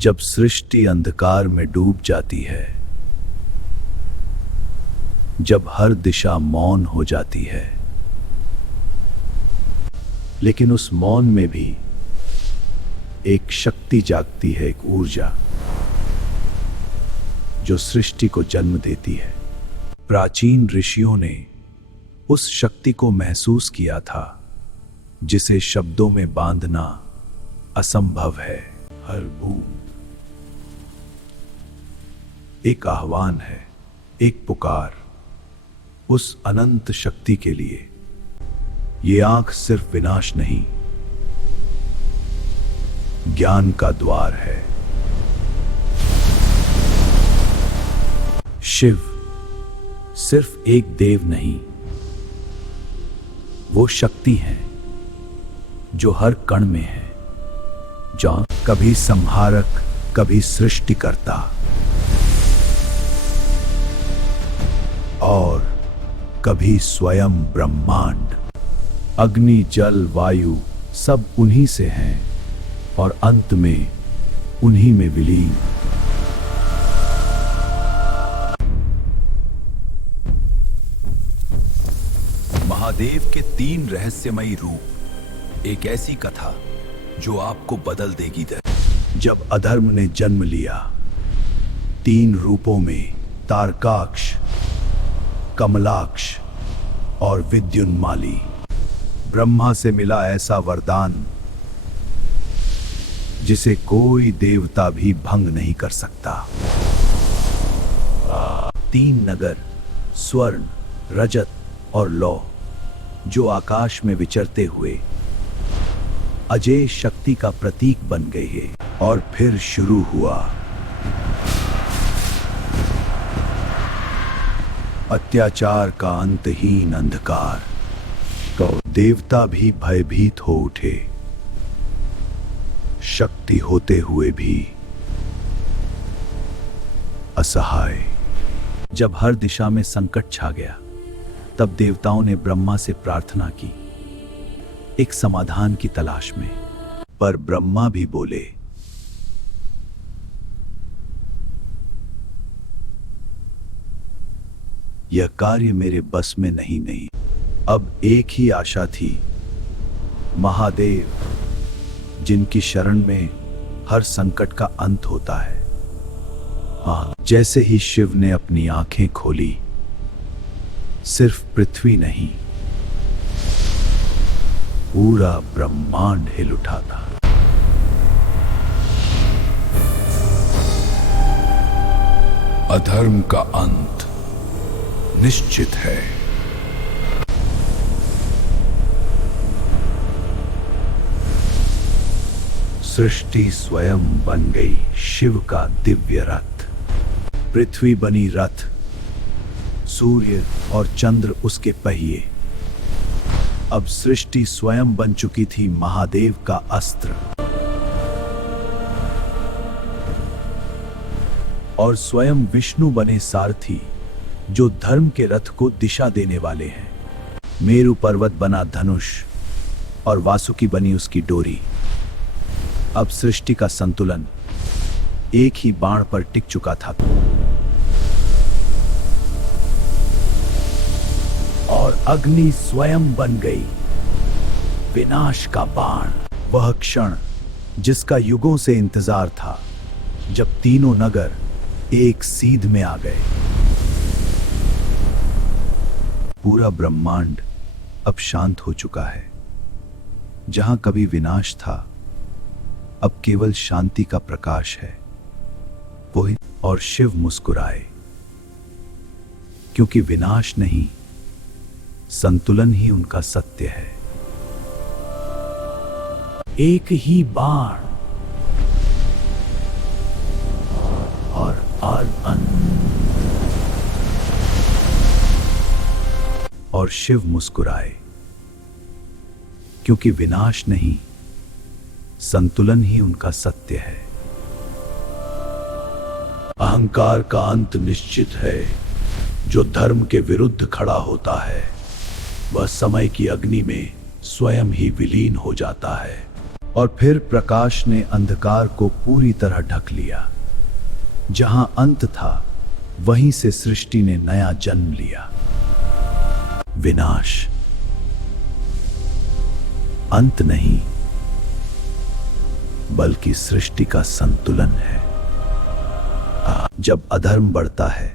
जब सृष्टि अंधकार में डूब जाती है, जब हर दिशा मौन हो जाती है, लेकिन उस मौन में भी एक शक्ति जागती है, एक ऊर्जा जो सृष्टि को जन्म देती है। प्राचीन ऋषियों ने उस शक्ति को महसूस किया था जिसे शब्दों में बांधना असंभव है। हर बूंद एक आह्वान है, एक पुकार उस अनंत शक्ति के लिए। ये आंख सिर्फ विनाश नहीं, ज्ञान का द्वार है। शिव सिर्फ एक देव नहीं, वो शक्ति है जो हर कण में है, जो कभी संहारक, कभी सृष्टिकर्ता और कभी स्वयं ब्रह्मांड। अग्नि, जल, वायु सब उन्हीं से हैं और अंत में उन्हीं में विलीन। महादेव के 3 रहस्यमयी रूप, एक ऐसी कथा जो आपको बदल देगी। जब अधर्म ने जन्म लिया, 3 रूपों में तारकाक्ष, कमलाक्ष और विद्युन्माली, ब्रह्मा से मिला ऐसा वरदान जिसे कोई देवता भी भंग नहीं कर सकता। 3 नगर, स्वर्ण, रजत और लौह, जो आकाश में विचरते हुए अजय शक्ति का प्रतीक बन गए हैं। और फिर शुरू हुआ अत्याचार का अंतहीन अंधकार। तो देवता भी भयभीत हो उठे, शक्ति होते हुए भी असहाय। जब हर दिशा में संकट छा गया, तब देवताओं ने ब्रह्मा से प्रार्थना की, एक समाधान की तलाश में। पर ब्रह्मा भी बोले, यह कार्य मेरे बस में नहीं। अब एक ही आशा थी, महादेव, जिनकी शरण में हर संकट का अंत होता है। जैसे ही शिव ने अपनी आंखें खोली, सिर्फ पृथ्वी नहीं, पूरा ब्रह्मांड हिल उठा था। अधर्म का अंत निश्चित है। सृष्टि स्वयं बन गई शिव का दिव्य रथ। पृथ्वी बनी रथ, सूर्य और चंद्र उसके पहिए। अब सृष्टि स्वयं बन चुकी थी महादेव का अस्त्र। और स्वयं विष्णु बने सारथी, जो धर्म के रथ को दिशा देने वाले हैं। मेरु पर्वत बना धनुष और वासुकी बनी उसकी डोरी। अब सृष्टि का संतुलन एक ही बाण पर टिक चुका था। और अग्नि स्वयं बन गई, विनाश का बाण। वह क्षण जिसका युगों से इंतजार था, जब तीनों नगर एक सीध में आ गए। पूरा ब्रह्मांड अब शांत हो चुका है। जहां कभी विनाश था, अब केवल शांति का प्रकाश है। वही और शिव मुस्कुराए, क्योंकि विनाश नहीं, संतुलन ही उनका सत्य है। एक ही बाण और और शिव मुस्कुराए, क्योंकि विनाश नहीं, संतुलन ही उनका सत्य है। अहंकार का अंत निश्चित है। जो धर्म के विरुद्ध खड़ा होता है, वह समय की अग्नि में स्वयं ही विलीन हो जाता है। और फिर प्रकाश ने अंधकार को पूरी तरह ढक लिया। जहां अंत था वहीं से सृष्टि ने नया जन्म लिया। विनाश अंत नहीं, बल्कि सृष्टि का संतुलन है। जब अधर्म बढ़ता है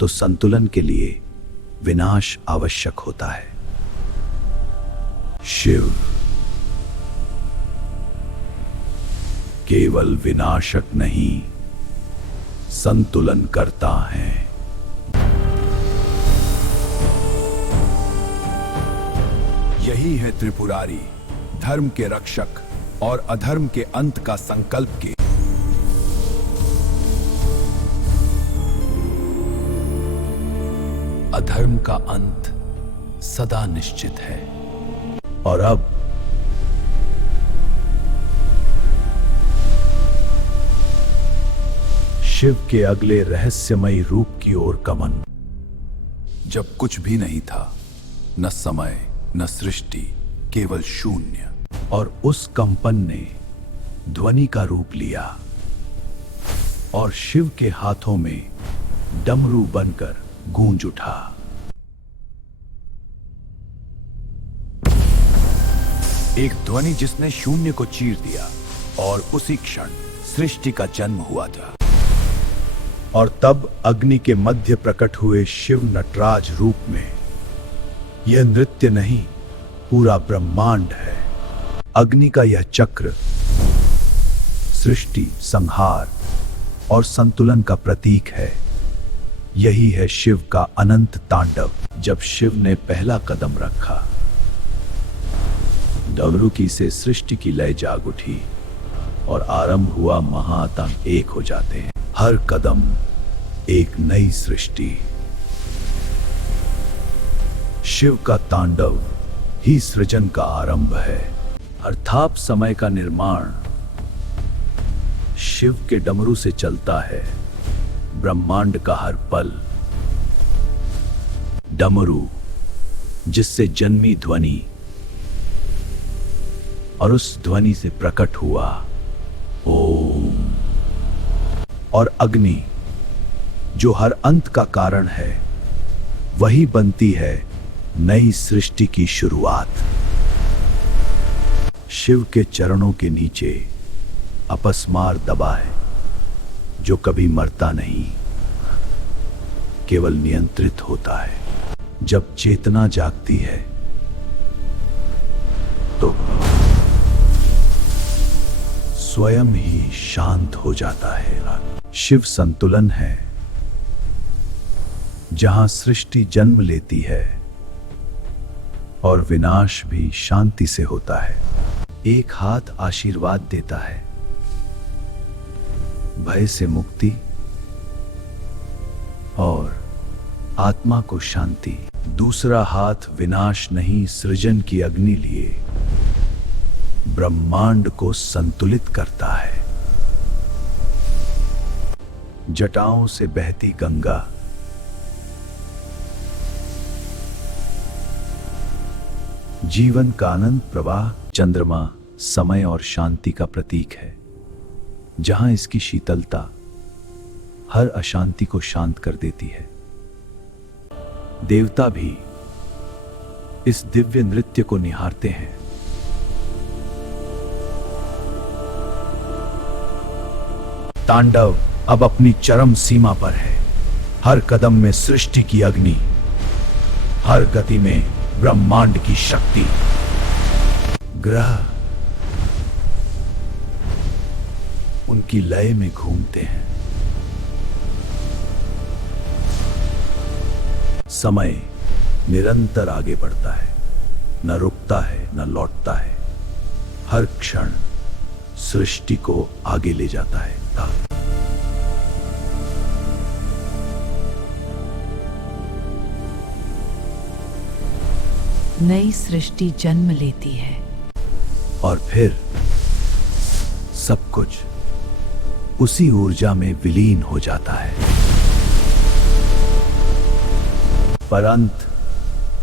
तो संतुलन के लिए विनाश आवश्यक होता है। शिव केवल विनाशक नहीं, संतुलन करता है। यही है त्रिपुरारी, धर्म के रक्षक और अधर्म के अंत का संकल्प के। अधर्म का अंत सदा निश्चित है। और अब शिव के अगले रहस्यमयी रूप की ओर गमन। जब कुछ भी नहीं था, न समय न सृष्टि, केवल शून्य, और उस कंपन ने ध्वनि का रूप लिया और शिव के हाथों में डमरू बनकर गूंज उठा। एक ध्वनि जिसने शून्य को चीर दिया, और उसी क्षण सृष्टि का जन्म हुआ था। और तब अग्नि के मध्य प्रकट हुए शिव नटराज रूप में। यह नृत्य नहीं, पूरा ब्रह्मांड है। अग्नि का यह चक्र सृष्टि, संहार और संतुलन का प्रतीक है। यही है शिव का अनंत तांडव। जब शिव ने पहला कदम रखा, डमरू की से सृष्टि की लय जाग उठी और आरंभ हुआ महातंग। एक हो जाते हैं, हर कदम एक नई सृष्टि। शिव का तांडव ही सृजन का आरंभ है। अर्थात समय का निर्माण शिव के डमरू से चलता है। ब्रह्मांड का हर पल डमरू, जिससे जन्मी ध्वनि, और उस ध्वनि से प्रकट हुआ ओम। और अग्नि, जो हर अंत का कारण है, वही बनती है नई सृष्टि की शुरुआत। शिव के चरणों के नीचे अपस्मार दबा है, जो कभी मरता नहीं, केवल नियंत्रित होता है। जब चेतना जागती है तो स्वयं ही शांत हो जाता है। शिव संतुलन है, जहां सृष्टि जन्म लेती है और विनाश भी शांति से होता है। एक हाथ आशीर्वाद देता है, भय से मुक्ति और आत्मा को शांति। दूसरा हाथ विनाश नहीं, सृजन की अग्नि लिए ब्रह्मांड को संतुलित करता है। जटाओं से बहती गंगा, जीवन का अनंत प्रवाह। चंद्रमा समय और शांति का प्रतीक है, जहां इसकी शीतलता हर अशांति को शांत कर देती है। देवता भी इस दिव्य नृत्य को निहारते हैं। तांडव अब अपनी चरम सीमा पर है। हर कदम में सृष्टि की अग्नि, हर गति में ब्रह्मांड की शक्ति। ग्रह उनकी लय में घूमते हैं। समय निरंतर आगे बढ़ता है, न रुकता है न लौटता है। हर क्षण सृष्टि को आगे ले जाता है। नई सृष्टि जन्म लेती है और फिर सब कुछ उसी ऊर्जा में विलीन हो जाता है। पर अंत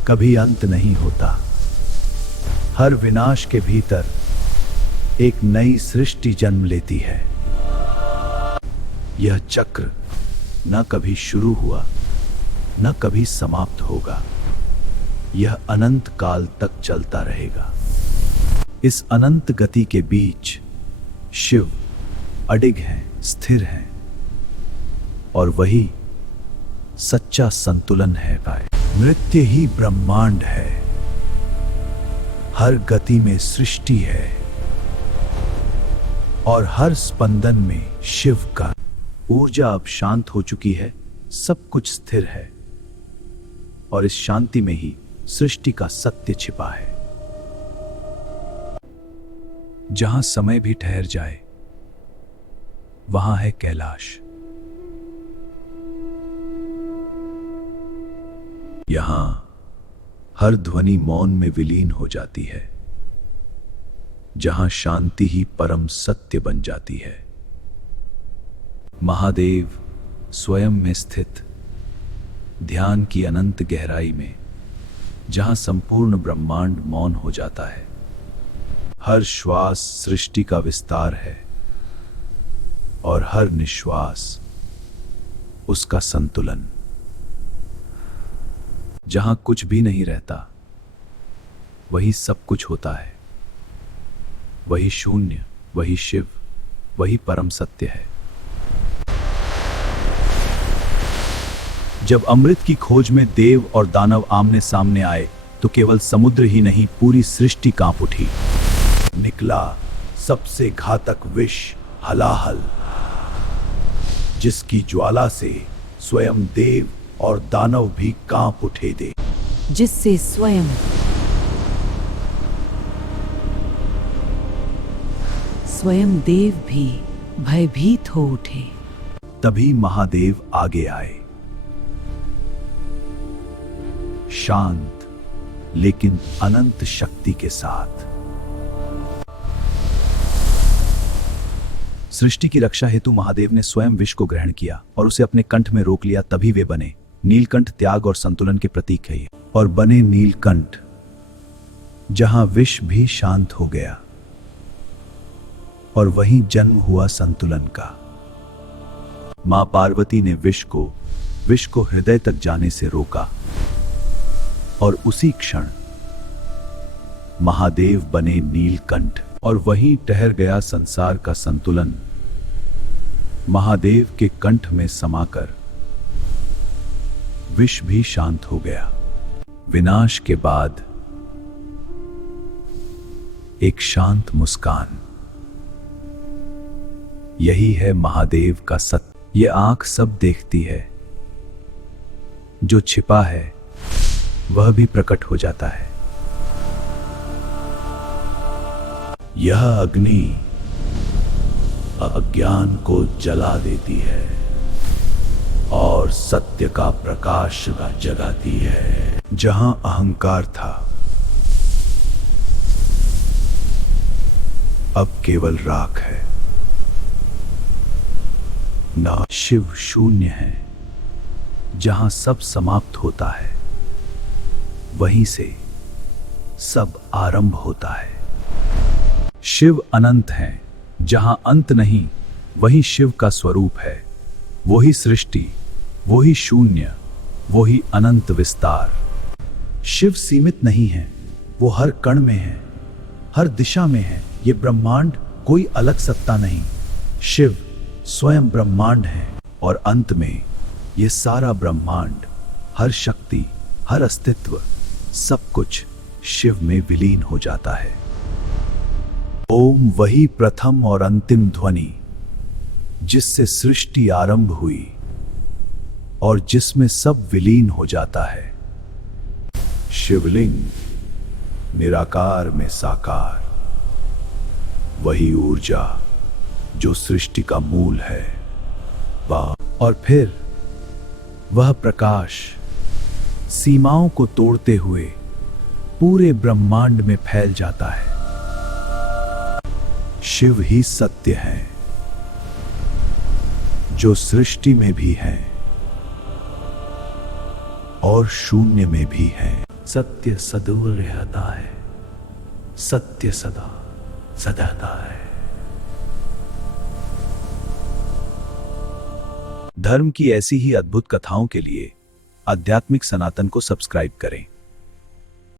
कभी अंत नहीं होता। हर विनाश के भीतर एक नई सृष्टि जन्म लेती है। यह चक्र न कभी शुरू हुआ, न कभी समाप्त होगा। यह अनंत काल तक चलता रहेगा। इस अनंत गति के बीच शिव अडिग हैं, स्थिर हैं, और वही सच्चा संतुलन है। नृत्य ही ब्रह्मांड है। हर गति में सृष्टि है और हर स्पंदन में शिव का। ऊर्जा अब शांत हो चुकी है, सब कुछ स्थिर है, और इस शांति में ही सृष्टि का सत्य छिपा है। जहां समय भी ठहर जाए, वहां है कैलाश। यहां हर ध्वनि मौन में विलीन हो जाती है, जहां शांति ही परम सत्य बन जाती है। महादेव स्वयं में स्थित ध्यान की अनंत गहराई में, जहां संपूर्ण ब्रह्मांड मौन हो जाता है। हर श्वास सृष्टि का विस्तार है और हर निश्वास उसका संतुलन। जहां कुछ भी नहीं रहता, वही सब कुछ होता है। वही शून्य, वही शिव, वही परम सत्य है। जब अमृत की खोज में देव और दानव आमने सामने आए, तो केवल समुद्र ही नहीं, पूरी सृष्टि कांप उठी। निकला सबसे घातक विष, हलाहल, जिसकी ज्वाला से स्वयं देव और दानव भी कांप उठे थे। जिससे स्वयं देव भी भयभीत हो उठे। तभी महादेव आगे आए, शांत लेकिन अनंत शक्ति के साथ। सृष्टि की रक्षा हेतु महादेव ने स्वयं विष को ग्रहण किया और उसे अपने कंठ में रोक लिया। तभी वे बने। नीलकंठ त्याग और संतुलन के प्रतीक है, और बने नीलकंठ, जहां विष भी शांत हो गया और वहीं जन्म हुआ संतुलन का। मां पार्वती ने विष को हृदय तक जाने से रोका, और उसी क्षण महादेव बने नीलकंठ, और वहीं ठहर गया संसार का संतुलन। महादेव के कंठ में समाकर विष भी शांत हो गया। विनाश के बाद एक शांत मुस्कान, यही है महादेव का सत्य। ये आंख सब देखती है, जो छिपा है वह भी प्रकट हो जाता है। यह अग्नि अज्ञान को जला देती है और सत्य का प्रकाश जगाती है। जहां अहंकार था, अब केवल राख है। ना शिव शून्य है, जहां सब समाप्त होता है, वहीं से सब आरंभ होता है। शिव अनंत है, जहां अंत नहीं, वही शिव का स्वरूप है। वही सृष्टि, वही शून्य, वही अनंत विस्तार। शिव सीमित नहीं है, वो हर कण में है, हर दिशा में है। ये ब्रह्मांड कोई अलग सत्ता नहीं, शिव स्वयं ब्रह्मांड है। और अंत में ये सारा ब्रह्मांड, हर शक्ति, हर अस्तित्व, सब कुछ शिव में विलीन हो जाता है। ओम वही प्रथम और अंतिम ध्वनि, जिससे सृष्टि आरंभ हुई और जिसमें सब विलीन हो जाता है। शिवलिंग निराकार में साकार, वही ऊर्जा जो सृष्टि का मूल है। और फिर वह प्रकाश सीमाओं को तोड़ते हुए पूरे ब्रह्मांड में फैल जाता है। शिव ही सत्य है, जो सृष्टि में भी है और शून्य में भी है। सत्य सदैव रहता है, सत्य सदा सदाता है। धर्म की ऐसी ही अद्भुत कथाओं के लिए आध्यात्मिक सनातन को सब्सक्राइब करें।